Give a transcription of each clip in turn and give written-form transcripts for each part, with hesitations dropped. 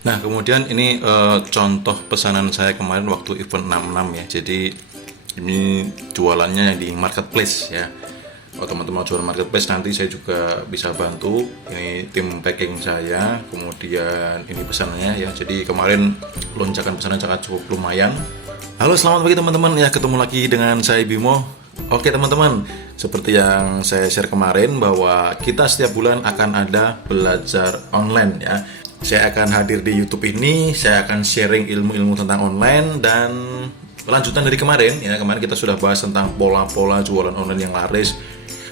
Nah, kemudian ini contoh pesanan saya kemarin waktu event 66 ya. Jadi ini jualannya di marketplace ya. Kalau teman-teman mau jual marketplace nanti saya juga bisa bantu. Ini tim packing saya, kemudian ini pesanannya ya. Jadi kemarin lonjakan pesanan sangat cukup lumayan. Halo, selamat pagi teman-teman ya. Ketemu lagi dengan saya Bimo. Oke teman-teman, seperti yang saya share kemarin bahwa kita setiap bulan akan ada belajar online ya. Saya akan hadir di YouTube ini, saya akan sharing ilmu-ilmu tentang online dan lanjutan dari kemarin ya. Kemarin kita sudah bahas tentang pola-pola jualan online yang laris.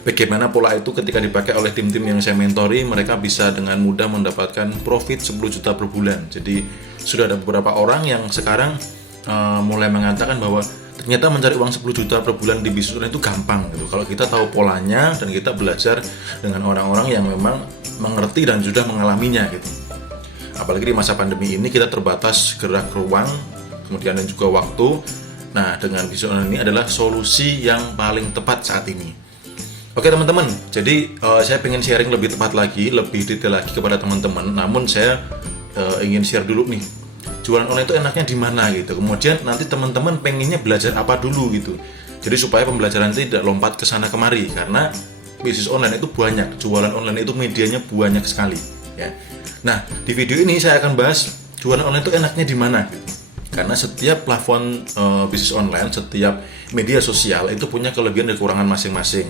Bagaimana pola itu ketika dipakai oleh tim-tim yang saya mentori, mereka bisa dengan mudah mendapatkan profit 10 juta per bulan. Jadi sudah ada beberapa orang yang sekarang mulai mengatakan bahwa ternyata mencari uang 10 juta per bulan di bisnis online itu gampang gitu. Kalau kita tahu polanya dan kita belajar dengan orang-orang yang memang mengerti dan sudah mengalaminya gitu. Apalagi di masa pandemi ini kita terbatas gerak ruang, kemudian dan juga waktu. Nah, dengan bisnis online ini adalah solusi yang paling tepat saat ini. Oke teman-teman, jadi saya pengen sharing lebih tepat lagi, lebih detail lagi kepada teman-teman. Namun saya ingin share dulu nih, jualan online itu enaknya di mana gitu. Kemudian nanti teman-teman pengennya belajar apa dulu gitu. Jadi supaya pembelajaran tidak lompat ke sana kemari, karena bisnis online itu banyak, jualan online itu medianya banyak sekali ya. Nah, di video ini saya akan bahas jualan online itu enaknya di mana gitu. Karena setiap platform bisnis online, setiap media sosial itu punya kelebihan dan kekurangan masing-masing.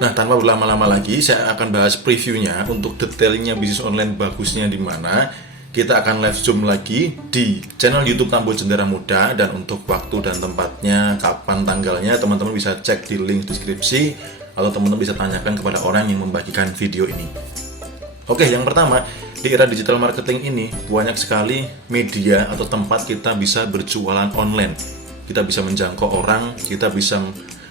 Nah, tanpa berlama-lama lagi, saya akan bahas previewnya untuk detailnya bisnis online bagusnya di mana. Kita akan live zoom lagi di channel YouTube Tambo Jendera Muda, dan untuk waktu dan tempatnya, kapan tanggalnya, teman-teman bisa cek di link deskripsi atau teman-teman bisa tanyakan kepada orang yang membagikan video ini. Oke, yang pertama, di era digital marketing ini banyak sekali media atau tempat kita bisa berjualan online. Kita bisa menjangkau orang, kita bisa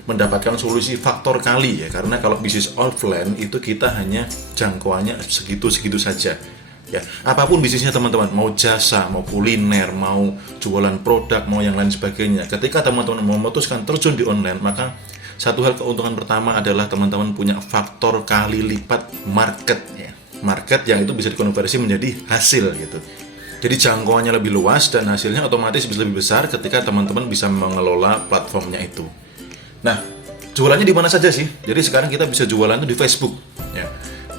mendapatkan solusi faktor kali ya. Karena kalau bisnis offline itu kita hanya jangkauannya segitu-segitu saja. Ya, apapun bisnisnya teman-teman, mau jasa, mau kuliner, mau jualan produk, mau yang lain sebagainya. Ketika teman-teman memutuskan terjun di online, maka satu hal keuntungan pertama adalah teman-teman punya faktor kali lipat market ya. Market yang itu bisa dikonversi menjadi hasil gitu. Jadi jangkauannya lebih luas dan hasilnya otomatis bisa lebih besar ketika teman-teman bisa mengelola platformnya itu. Nah, jualannya di mana saja sih? Jadi sekarang kita bisa jualan itu di Facebook ya.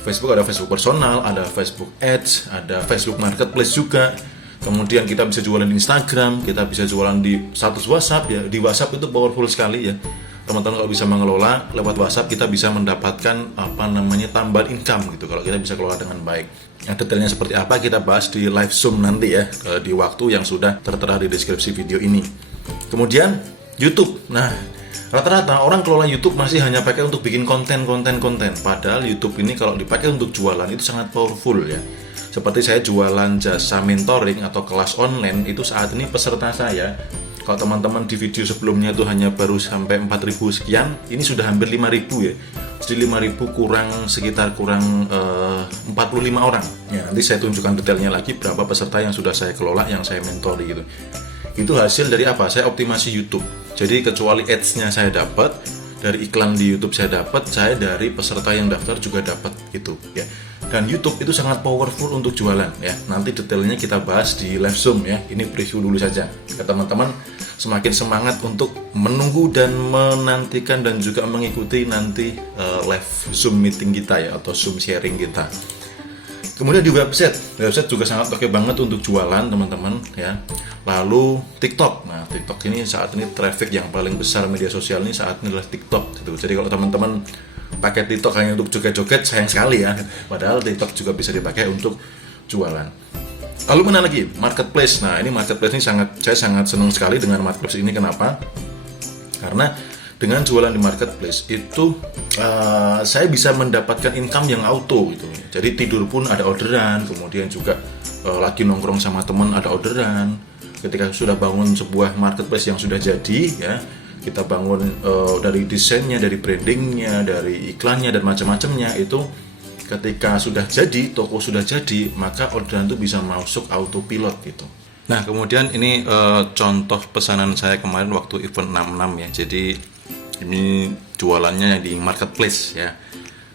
Facebook ada Facebook personal, ada Facebook Ads, ada Facebook Marketplace juga. Kemudian kita bisa jualan di Instagram, kita bisa jualan di status WhatsApp ya. Di WhatsApp itu powerful sekali ya. Teman-teman kalau bisa mengelola lewat WhatsApp, kita bisa mendapatkan tambahan income gitu kalau kita bisa kelola dengan baik. Yang detailnya seperti apa kita bahas di live zoom nanti ya, di waktu yang sudah tertera di deskripsi video ini. Kemudian YouTube. Nah, rata-rata orang kelola YouTube masih hanya pakai untuk bikin konten. Padahal YouTube ini kalau dipakai untuk jualan itu sangat powerful ya. Seperti saya jualan jasa mentoring atau kelas online, itu saat ini peserta saya, kalau teman-teman di video sebelumnya itu hanya baru sampai 4.000 sekian, ini sudah hampir 5.000 ya. Jadi 5.000 kurang 45 orang. Ya, nanti saya tunjukkan detailnya lagi berapa peserta yang sudah saya kelola, yang saya mentori gitu. Itu hasil dari apa? Saya optimasi YouTube. Jadi kecuali ads-nya saya dapat, dari iklan di YouTube saya dapat, saya dari peserta yang daftar juga dapat gitu ya. Dan YouTube itu sangat powerful untuk jualan ya. Nanti detailnya kita bahas di live zoom ya. Ini preview dulu saja. Teman-teman semakin semangat untuk menunggu dan menantikan dan juga mengikuti nanti live zoom meeting kita ya, atau zoom sharing kita. Kemudian di website juga sangat oke banget untuk jualan teman-teman ya. Lalu TikTok. Nah, TikTok ini saat ini traffic yang paling besar media sosial ini saat ini adalah TikTok gitu. Jadi kalau teman-teman pakai TikTok hanya untuk joget-joget, sayang sekali ya. Padahal TikTok juga bisa dipakai untuk jualan. Lalu mana lagi? Marketplace. Nah, ini marketplace ini saya sangat senang sekali dengan marketplace ini. Kenapa? Karena dengan jualan di marketplace itu saya bisa mendapatkan income yang auto gitu. Jadi tidur pun ada orderan, kemudian juga lagi nongkrong sama teman ada orderan. Ketika sudah bangun sebuah marketplace yang sudah jadi ya, kita bangun dari desainnya, dari brandingnya, dari iklannya dan macam-macamnya, itu ketika sudah jadi, toko sudah jadi, maka orderan itu bisa masuk autopilot gitu. Nah, kemudian ini contoh pesanan saya kemarin waktu event 66 ya. Jadi ini jualannya di marketplace ya.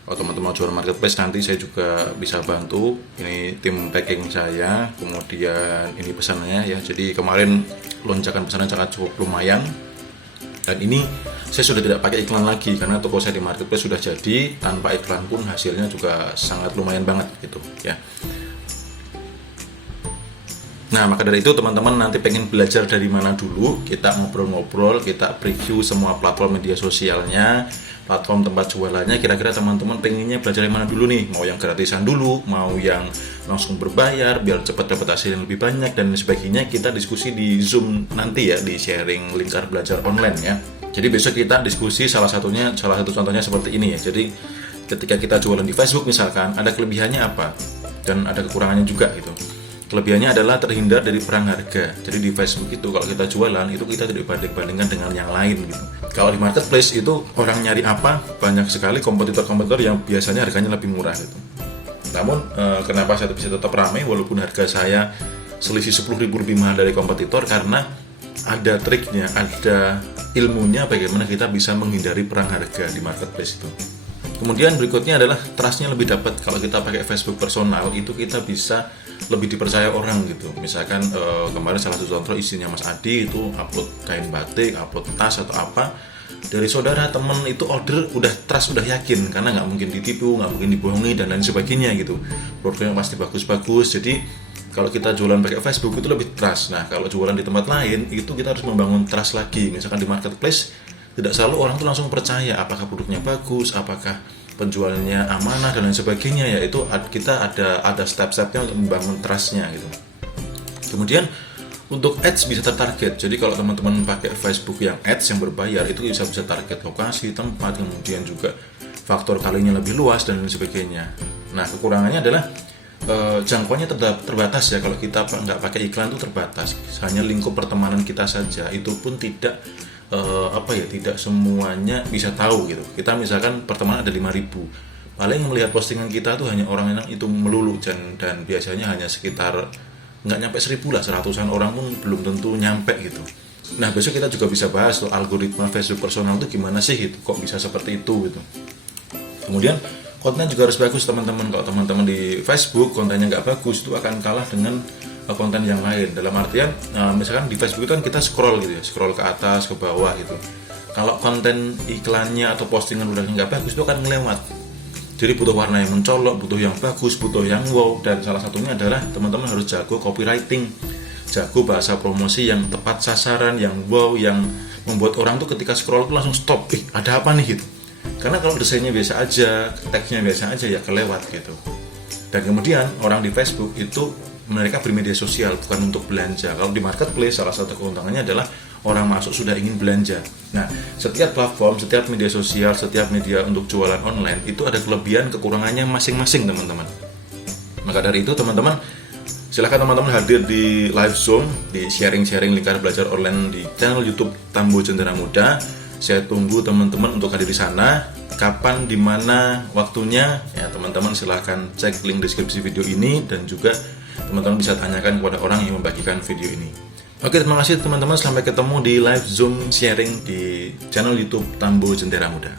teman-teman mau jualan marketplace, nanti saya juga bisa bantu. Ini tim packing saya, kemudian ini pesanannya ya. Jadi kemarin lonjakan pesanan sangat cukup lumayan, dan ini saya sudah tidak pakai iklan lagi karena toko saya di marketplace sudah jadi. Tanpa iklan pun hasilnya juga sangat lumayan banget gitu ya. Nah, maka dari itu teman-teman nanti pengen belajar dari mana dulu, kita ngobrol-ngobrol, kita preview semua platform media sosialnya, platform tempat jualannya. Kira-kira teman-teman pengennya belajar dari mana dulu nih? Mau yang gratisan dulu, mau yang langsung berbayar biar cepat dapat hasil yang lebih banyak dan sebagainya. Kita diskusi di Zoom nanti ya, di sharing lingkar belajar online ya. Jadi besok kita diskusi salah satu contohnya seperti ini ya. Jadi ketika kita jualan di Facebook misalkan, ada kelebihannya apa dan ada kekurangannya juga gitu. Kelebihannya adalah terhindar dari perang harga. Jadi di Facebook itu kalau kita jualan itu kita tidak banding-bandingkan dengan yang lain gitu. Kalau di marketplace itu orang nyari apa, banyak sekali kompetitor-kompetitor yang biasanya harganya lebih murah gitu. Namun kenapa saya bisa tetap ramai walaupun harga saya selisih 10.000 lebih mahal dari kompetitor, karena ada triknya, ada ilmunya bagaimana kita bisa menghindari perang harga di marketplace itu. Kemudian berikutnya adalah trustnya lebih dapat. Kalau kita pakai Facebook personal itu kita bisa lebih dipercaya orang gitu. Misalkan kemarin salah satu contoh isinya Mas Adi itu upload kain batik, upload tas atau apa, dari saudara temen itu order udah trust, udah yakin karena nggak mungkin ditipu, nggak mungkin dibohongi dan lain sebagainya gitu. Produknya pasti bagus-bagus. Jadi kalau kita jualan pakai Facebook itu lebih trust. Nah kalau jualan di tempat lain itu kita harus membangun trust lagi. Misalkan di marketplace tidak selalu orang tuh langsung percaya apakah produknya bagus, apakah penjualnya amanah dan lain sebagainya ya. Itu kita ada step-stepnya untuk membangun trustnya gitu. Kemudian untuk ads bisa tertarget. Jadi kalau teman-teman pakai Facebook yang ads yang berbayar itu bisa target lokasi, tempat, kemudian juga faktor kalinya lebih luas dan lain sebagainya. Nah kekurangannya adalah jangkauannya terbatas ya. Kalau kita nggak pakai iklan itu terbatas, hanya lingkup pertemanan kita saja. Itu pun tidak tidak semuanya bisa tahu gitu. Kita misalkan pertemanan ada 5.000, paling melihat postingan kita tuh hanya orang yang itu melulu dan biasanya hanya sekitar nggak nyampe 1.000 lah, 100-an orang pun belum tentu nyampe gitu. Nah besok kita juga bisa bahas tuh algoritma Facebook personal itu gimana sih gitu, kok bisa seperti itu gitu. Kemudian konten juga harus bagus teman-teman. Kalau teman-teman di Facebook kontennya nggak bagus, itu akan kalah dengan konten yang lain. Dalam artian misalkan di Facebook itu kan kita scroll gitu ya, scroll ke atas ke bawah gitu. Kalau konten iklannya atau postingan udahnya nggak bagus, itu akan ngelewat. Jadi butuh warna yang mencolok, butuh yang bagus, butuh yang wow. Dan salah satunya adalah teman-teman harus jago copywriting, jago bahasa promosi yang tepat sasaran, yang wow, yang membuat orang tuh ketika scroll tuh langsung stop, ada apa nih gitu. Karena kalau desainnya biasa aja, teksnya biasa aja ya kelewat gitu. Dan kemudian orang di Facebook itu mereka bermedia sosial bukan untuk belanja. Kalau di marketplace salah satu keuntungannya adalah orang masuk sudah ingin belanja. Nah, setiap platform, setiap media sosial, setiap media untuk jualan online itu ada kelebihan kekurangannya masing-masing teman-teman. Maka dari itu teman-teman silahkan teman-teman hadir di live Zoom, di sharing-sharing lingkar belajar online di channel YouTube Tambo Jendera Muda. Saya tunggu teman-teman untuk hadir di sana. Kapan, di mana, waktunya ya teman-teman silahkan cek link deskripsi video ini, dan juga teman-teman bisa tanyakan kepada orang yang membagikan video ini. Oke, terima kasih teman-teman. Sampai ketemu di live Zoom sharing di channel YouTube Tambo Jendera Muda.